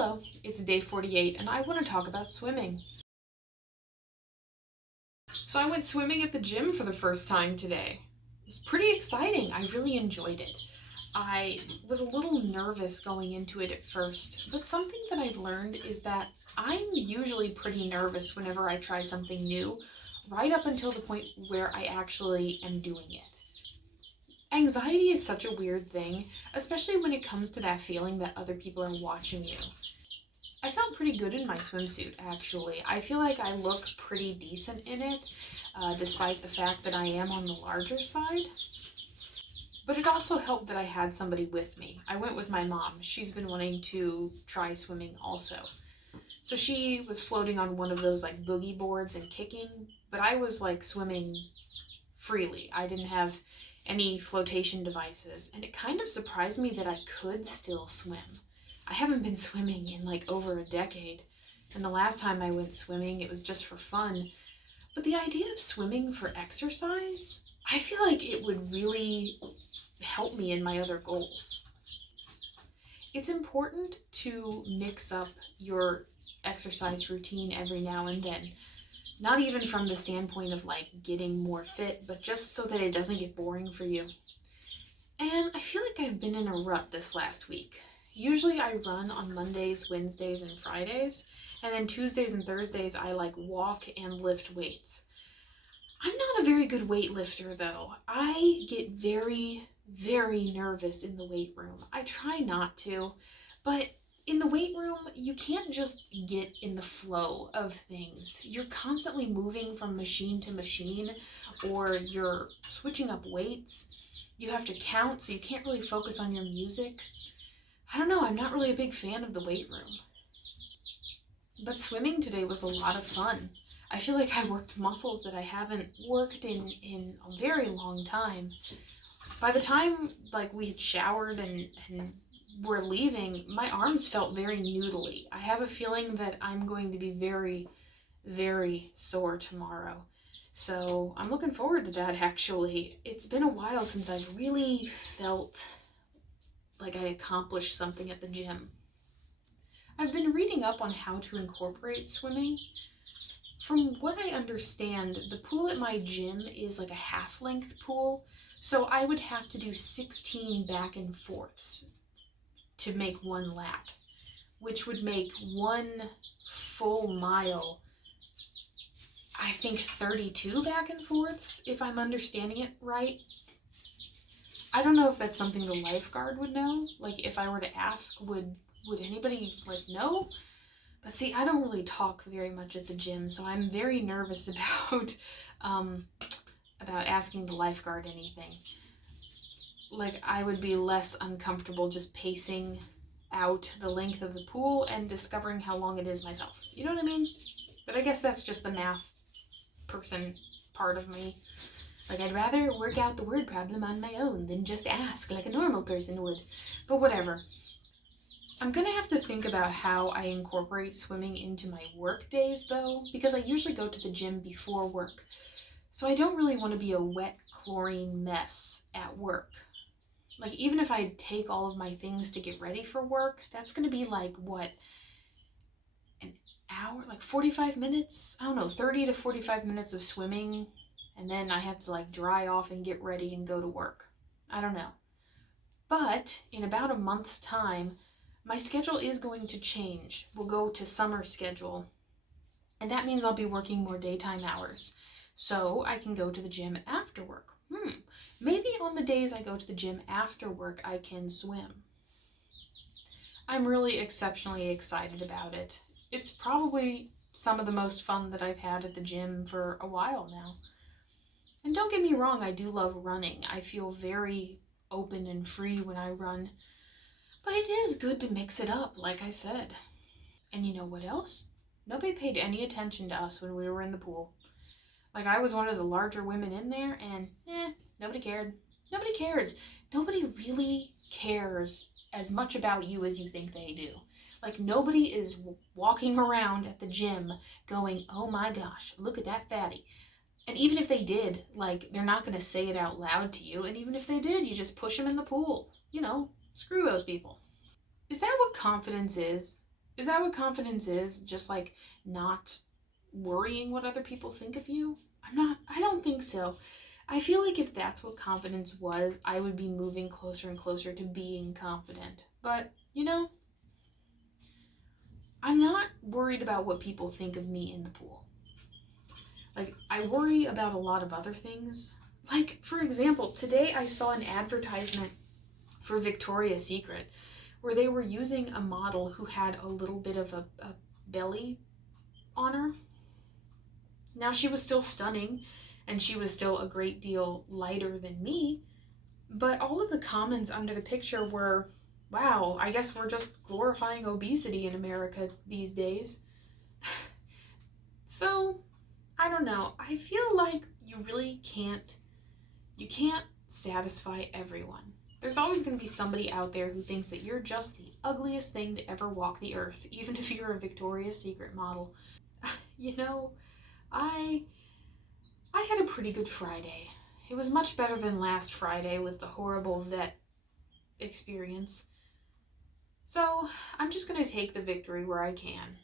Hello, it's day 48 and I want to talk about swimming. So I went swimming at the gym for the first time today. It was pretty exciting. I really enjoyed it. I was a little nervous going into it at first, but something that I've learned is that I'm usually pretty nervous whenever I try something new, right up until the point where I actually am doing it. Anxiety is such a weird thing, especially when it comes to that feeling that other people are watching you. I felt pretty good in my swimsuit, actually. I feel like I look pretty decent in it, despite the fact that I am on the larger side. But it also helped that I had somebody with me. I went with my mom. She's been wanting to try swimming also. So she was floating on one of those like boogie boards and kicking, but I was like swimming freely. I didn't have any flotation devices, and it kind of surprised me that I could still swim. I haven't been swimming in like over a decade, and the last time I went swimming, it was just for fun. But the idea of swimming for exercise, I feel like it would really help me in my other goals. It's important to mix up your exercise routine every now and then. Not even from the standpoint of like getting more fit, but just so that it doesn't get boring for you. And I feel like I've been in a rut this last week. Usually I run on Mondays, Wednesdays, and Fridays, and then Tuesdays and Thursdays I like walk and lift weights. I'm not a very good weightlifter though. I get very, very nervous in the weight room. I try not to, but in the weight room, you can't just get in the flow of things. You're constantly moving from machine to machine, or you're switching up weights. You have to count, so you can't really focus on your music. I don't know, I'm not really a big fan of the weight room. But swimming today was a lot of fun. I feel like I worked muscles that I haven't worked in a very long time. By the time like we had showered and were leaving, my arms felt very noodly. I have a feeling that I'm going to be very, very sore tomorrow. So I'm looking forward to that actually. It's been a while since I've really felt like I accomplished something at the gym. I've been reading up on how to incorporate swimming. From what I understand, the pool at my gym is like a half-length pool, so I would have to do 16 back and forths to make one lap, which would make one full mile, I think 32 back and forths, if I'm understanding it right. I don't know if that's something the lifeguard would know. Like, if I were to ask, would anybody, like, know? But see, I don't really talk very much at the gym, so I'm very nervous about asking the lifeguard anything. Like, I would be less uncomfortable just pacing out the length of the pool and discovering how long it is myself. You know what I mean? But I guess that's just the math person part of me. Like, I'd rather work out the word problem on my own than just ask like a normal person would. But whatever. I'm gonna have to think about how I incorporate swimming into my work days though, because I usually go to the gym before work. So I don't really want to be a wet chlorine mess at work. Like, even if I take all of my things to get ready for work, that's gonna be like, what, an hour? Like 45 minutes? I don't know, 30 to 45 minutes of swimming, and then I have to like dry off and get ready and go to work. I don't know. But in about a month's time, my schedule is going to change. We'll go to summer schedule, and that means I'll be working more daytime hours. So I can go to the gym after work. Maybe on the days I go to the gym after work, I can swim. I'm really exceptionally excited about it. It's probably some of the most fun that I've had at the gym for a while now. And don't get me wrong, I do love running. I feel very open and free when I run. But it is good to mix it up, like I said. And you know what else? Nobody paid any attention to us when we were in the pool. Like, I was one of the larger women in there, and nobody cared. Nobody cares. Nobody really cares as much about you as you think they do. Like, nobody is walking around at the gym going, oh my gosh, look at that fatty. And even if they did, like, they're not going to say it out loud to you. And even if they did, you just push them in the pool. You know, screw those people. Is that what confidence is? Is that what confidence is? Just like not worrying what other people think of you? I don't think so. I feel like if that's what confidence was, I would be moving closer and closer to being confident. But, I'm not worried about what people think of me in the pool. Like, I worry about a lot of other things. Like, for example, today I saw an advertisement for Victoria's Secret where they were using a model who had a little bit of a belly on her. Now, she was still stunning and she was still a great deal lighter than me, but all of the comments under the picture were, wow, I guess we're just glorifying obesity in America these days. So, I don't know. I feel like you can't satisfy everyone. There's always going to be somebody out there who thinks that you're just the ugliest thing to ever walk the earth, even if you're a Victoria's Secret model. You know, I I had a pretty good Friday. It was much better than last Friday with the horrible vet experience. So, I'm just going to take the victory where I can.